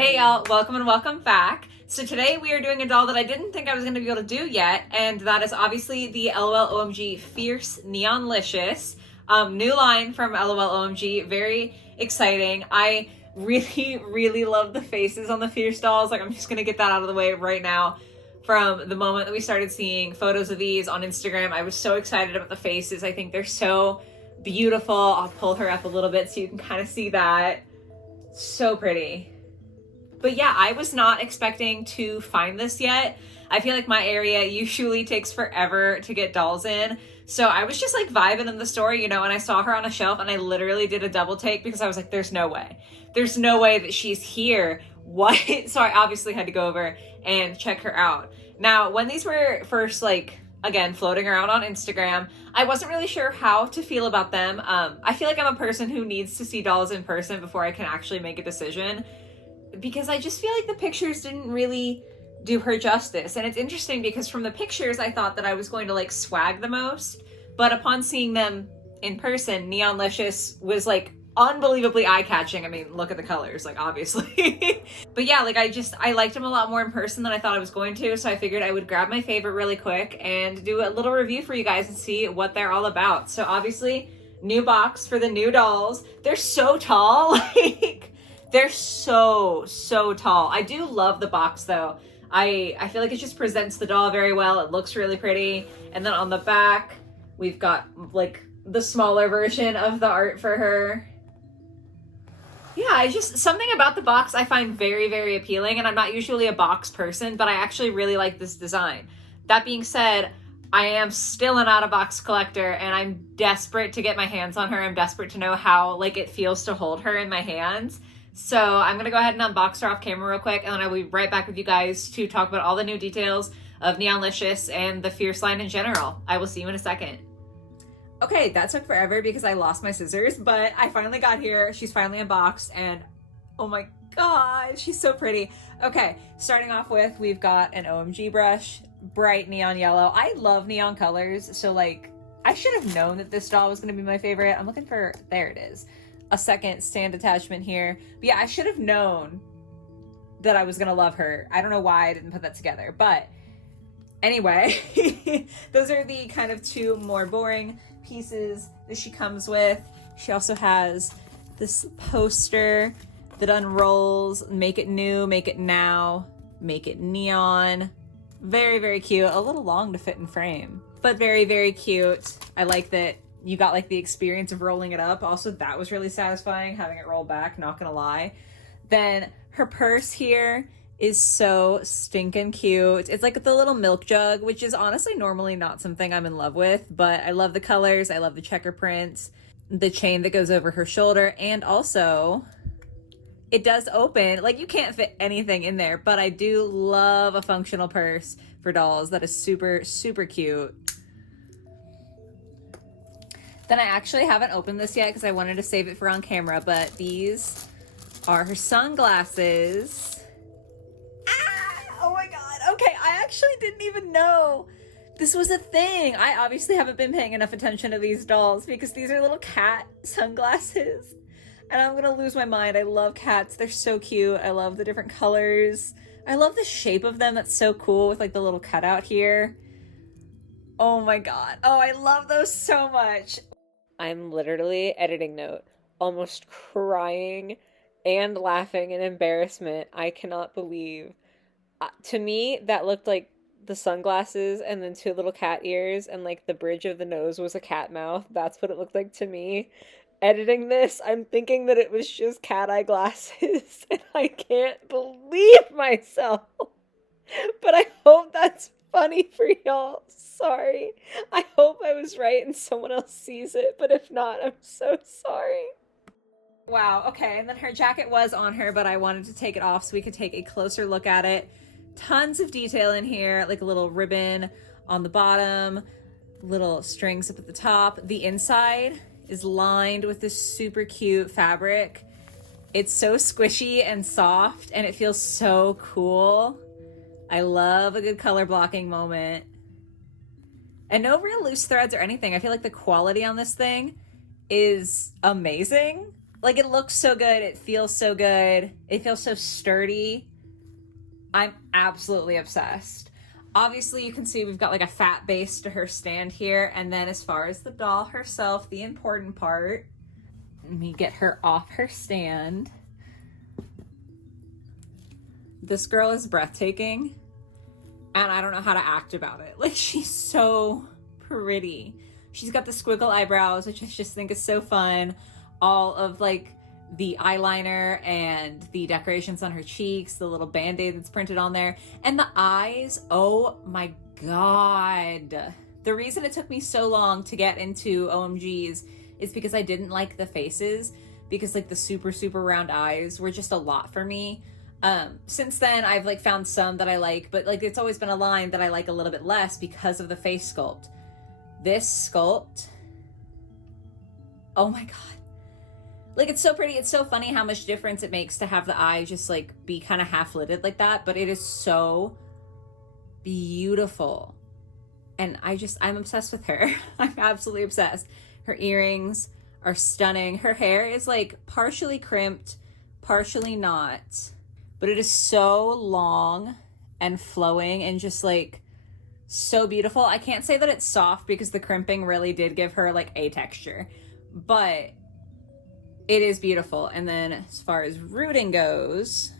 Hey y'all, welcome and welcome back. So today we are doing a doll that I didn't think I was going to be able to do yet, and that is obviously the LOL OMG Fierce Neonlicious. New line from LOL OMG, very exciting. I really love the faces on the Fierce dolls. Like, I'm just going to get that out of the way right now. From the moment that we started seeing photos of these on Instagram, I was so excited about the faces. I think they're so beautiful. I'll pull her up a little bit so you can kind of see that. So pretty. But yeah, I was not expecting to find this yet. I feel like my area usually takes forever to get dolls in. So I was just like vibing in the store, you know, and I saw her on a shelf and I literally did a double take because I was like, there's no way. There's no way that she's here. What? So I obviously had to go over and check her out. Now, when these were first, like, again, floating around on Instagram, I wasn't really sure how to feel about them. I feel like I'm a person who needs to see dolls in person before I can actually make a decision, because I just feel like the pictures didn't really do her justice. And it's interesting because from the pictures, I thought that I was going to like swag the most, but upon seeing them in person, Neonlicious was like unbelievably eye-catching. I mean, look at the colors, like, obviously. But yeah, like I liked them a lot more in person than I thought I was going to, so I figured I would grab my favorite really quick and do a little review for you guys and see what they're all about. So obviously, new box for the new dolls. They're so tall, like, they're so tall. I do love the box though. I feel like it just presents the doll very well. It looks really pretty. And then on the back, we've got like the smaller version of the art for her. Yeah, something about the box I find very appealing, and I'm not usually a box person, but I actually really like this design. That being said, I am still an out-of-box collector, and I'm desperate to get my hands on her. I'm desperate to know how like it feels to hold her in my hands. So I'm going to go ahead and unbox her off camera real quick, and then I'll be right back with you guys to talk about all the new details of Neonlicious and the Fierce line in general. I will see you in a second. Okay, that took forever because I lost my scissors, but I finally got here. She's finally unboxed, and oh my god, she's so pretty. Okay, starting off with, we've got an OMG brush, bright neon yellow. I love neon colors, so like, I should have known that this doll was going to be my favorite. I'm looking for, there it is. A second stand attachment here. But yeah, I should have known that I was gonna love her. I don't know why I didn't put that together, but anyway, those are the kind of two more boring pieces that she comes with. She also has this poster that unrolls, make it new, make it now, make it neon. Very cute. A little long to fit in frame, but very cute. I like that you got like the experience of rolling it up. Also, that was really satisfying, having it roll back, not gonna lie. Then her purse here is so stinking cute. It's like the little milk jug, which is honestly normally not something I'm in love with, but I love the colors, I love the checker prints, the chain that goes over her shoulder, and also it does open. Like, you can't fit anything in there, but I do love a functional purse for dolls. That is super cute. Then I actually haven't opened this yet because I wanted to save it for on camera, but these are her sunglasses. Ah! Oh my god. Okay, I actually didn't even know this was a thing. I obviously haven't been paying enough attention to these dolls because these are little cat sunglasses. And I'm gonna lose my mind. I love cats. They're so cute. I love the different colors. I love the shape of them. That's so cool with like the little cutout here. Oh my god. Oh, I love those so much. I'm literally, editing note, almost crying and laughing in embarrassment. I cannot believe. To me, that looked like the sunglasses and then two little cat ears, and like the bridge of the nose was a cat mouth. That's what it looked like to me. Editing this, I'm thinking that it was just cat eye glasses, and I can't believe myself. But I hope that's funny for y'all. Sorry. I hope I was right and someone else sees it, but if not, I'm so sorry. Wow, okay, and then her jacket was on her, but I wanted to take it off so we could take a closer look at it. Tons of detail in here, like a little ribbon on the bottom, little strings up at the top. The inside is lined with this super cute fabric. It's so squishy and soft, and it feels so cool. I love a good color blocking moment. And no real loose threads or anything. I feel like the quality on this thing is amazing. Like, it looks so good. It feels so good. It feels so sturdy. I'm absolutely obsessed. Obviously, you can see we've got like a fat base to her stand here. And then as far as the doll herself, the important part, let me get her off her stand. This girl is breathtaking. And I don't know how to act about it. Like, she's so pretty. She's got the squiggle eyebrows, which I just think is so fun. All of like the eyeliner and the decorations on her cheeks, the little band-aid that's printed on there, and the eyes. Oh my god. The reason it took me so long to get into OMGs is because I didn't like the faces, because like the super round eyes were just a lot for me. Since then I've like found some that I like, but like it's always been a line that I like a little bit less because of the face sculpt. This sculpt, oh my god. Like, it's so pretty. It's so funny how much difference it makes to have the eye just like be kind of half lidded like that, but it is so beautiful. And I'm obsessed with her. I'm absolutely obsessed. Her earrings are stunning. Her hair is like partially crimped, partially not, but it is so long and flowing and just like so beautiful. I can't say that it's soft because the crimping really did give her like a texture, but it is beautiful. And then as far as rooting goes,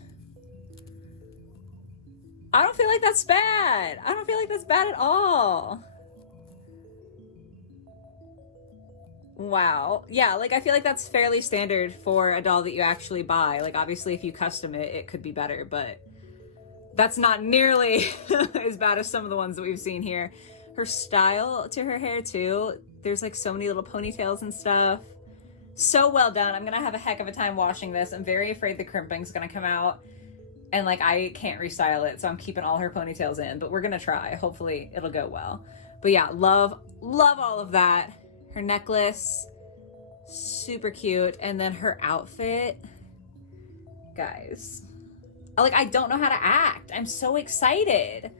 I don't feel like that's bad. I don't feel like that's bad at all. Wow. Yeah, like I feel like that's fairly standard for a doll that you actually buy. Like obviously if you custom it, it could be better, but that's not nearly as bad as some of the ones that we've seen here. Her style to her hair too. There's like so many little ponytails and stuff. So well done. I'm gonna have a heck of a time washing this. I'm very afraid the crimping's gonna come out and like I can't restyle it, so I'm keeping all her ponytails in, but we're gonna try. Hopefully it'll go well. But yeah, love all of that. Her necklace, super cute. And then her outfit, guys, like I don't know how to act. I'm so excited.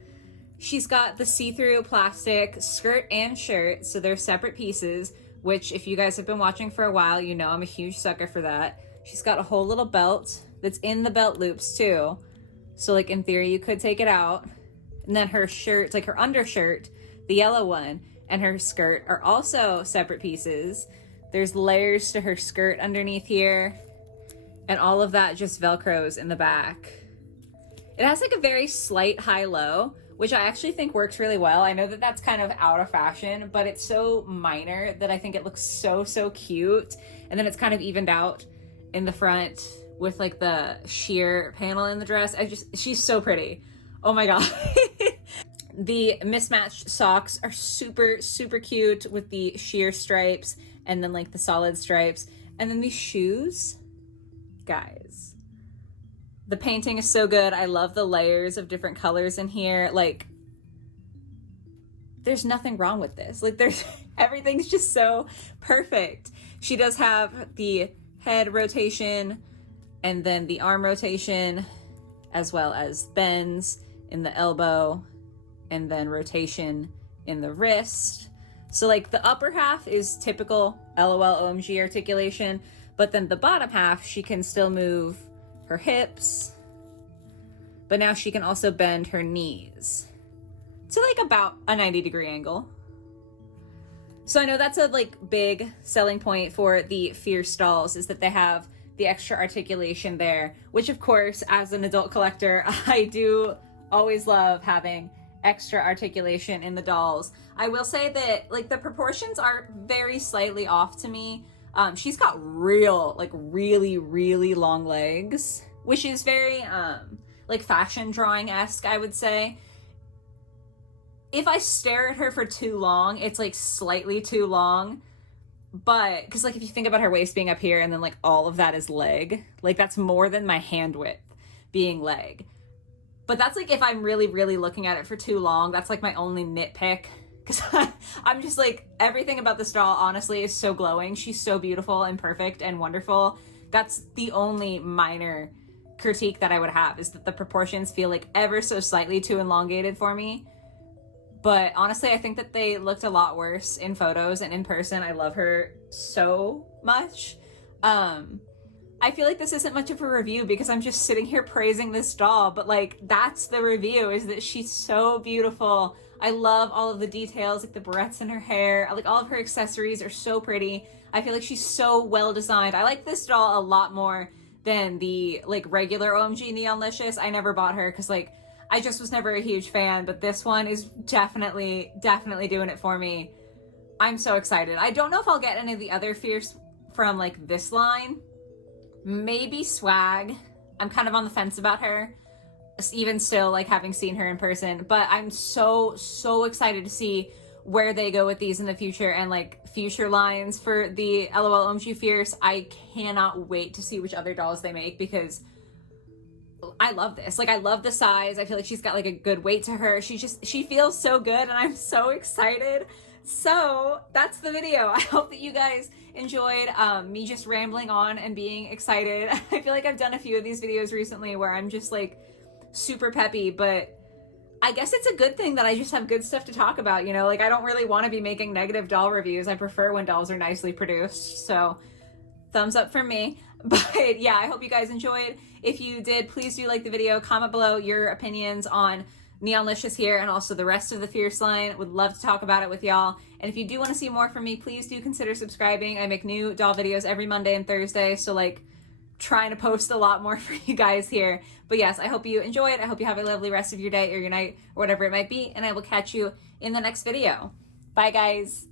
She's got the see-through plastic skirt and shirt, so they're separate pieces, which if you guys have been watching for a while, you know I'm a huge sucker for that. She's got a whole little belt that's in the belt loops too. So like in theory, you could take it out. And then her shirt, like her undershirt, the yellow one, and her skirt are also separate pieces. There's layers to her skirt underneath here. And all of that just Velcros in the back. It has like a very slight high-low, which I actually think works really well. I know that that's kind of out of fashion, but it's so minor that I think it looks so cute. And then it's kind of evened out in the front with like the sheer panel in the dress. She's so pretty. Oh my god. The mismatched socks are super cute with the sheer stripes and then like the solid stripes. And then these shoes, guys, the painting is so good. I love the layers of different colors in here. Like, there's nothing wrong with this. Like, everything's just so perfect. She does have the head rotation and then the arm rotation, as well as bends in the elbow and then rotation in the wrist. So like the upper half is typical LOL OMG articulation, but then the bottom half, she can still move her hips, but now she can also bend her knees to like about a 90-degree angle. So I know that's a like big selling point for the Fierce dolls, is that they have the extra articulation there, which of course, as an adult collector, I do always love having extra articulation in the dolls. I will say that like the proportions are very slightly off to me. She's got really long legs, which is very like fashion drawing-esque, I would say. If I stare at her for too long, it's like slightly too long. But because like if you think about her waist being up here and then like all of that is leg, like that's more than my hand width being leg. But that's like if I'm really looking at it for too long, that's like my only nitpick. Because I'm just like, everything about this doll honestly is so glowing. She's so beautiful and perfect and wonderful. That's the only minor critique that I would have, is that the proportions feel like ever so slightly too elongated for me. But honestly, I think that they looked a lot worse in photos, and in person, I love her so much. I feel like this isn't much of a review because I'm just sitting here praising this doll, but like that's the review, is that she's so beautiful. I love all of the details, like the barrettes in her hair, like all of her accessories are so pretty. I feel like she's so well designed. I like this doll a lot more than the like regular OMG Neonlicious. I never bought her because like I just was never a huge fan, but this one is definitely doing it for me. I'm so excited. I don't know if I'll get any of the other Fierce from like this line. Maybe Swag. I'm kind of on the fence about her, even still, like having seen her in person, but I'm so excited to see where they go with these in the future and like future lines for the LOL OMG Fierce. I cannot wait to see which other dolls they make because I love this. Like I love the size. I feel like she's got like a good weight to her. She feels so good and I'm so excited. So that's the video. I hope that you guys enjoyed me just rambling on and being excited. I feel like I've done a few of these videos recently where I'm just like super peppy, but I guess it's a good thing that I just have good stuff to talk about, you know? Like I don't really want to be making negative doll reviews. I prefer when dolls are nicely produced. So thumbs up from me. But yeah, I hope you guys enjoyed. If you did, please do like the video, comment below your opinions on Neonlicious here and also the rest of the Fierce line. Would love to talk about it with y'all. And if you do want to see more from me, please do consider subscribing. I make new doll videos every Monday and Thursday, so like trying to post a lot more for you guys here. But yes, I hope you enjoy it. I hope you have a lovely rest of your day or your night or whatever it might be, and I will catch you in the next video. Bye guys.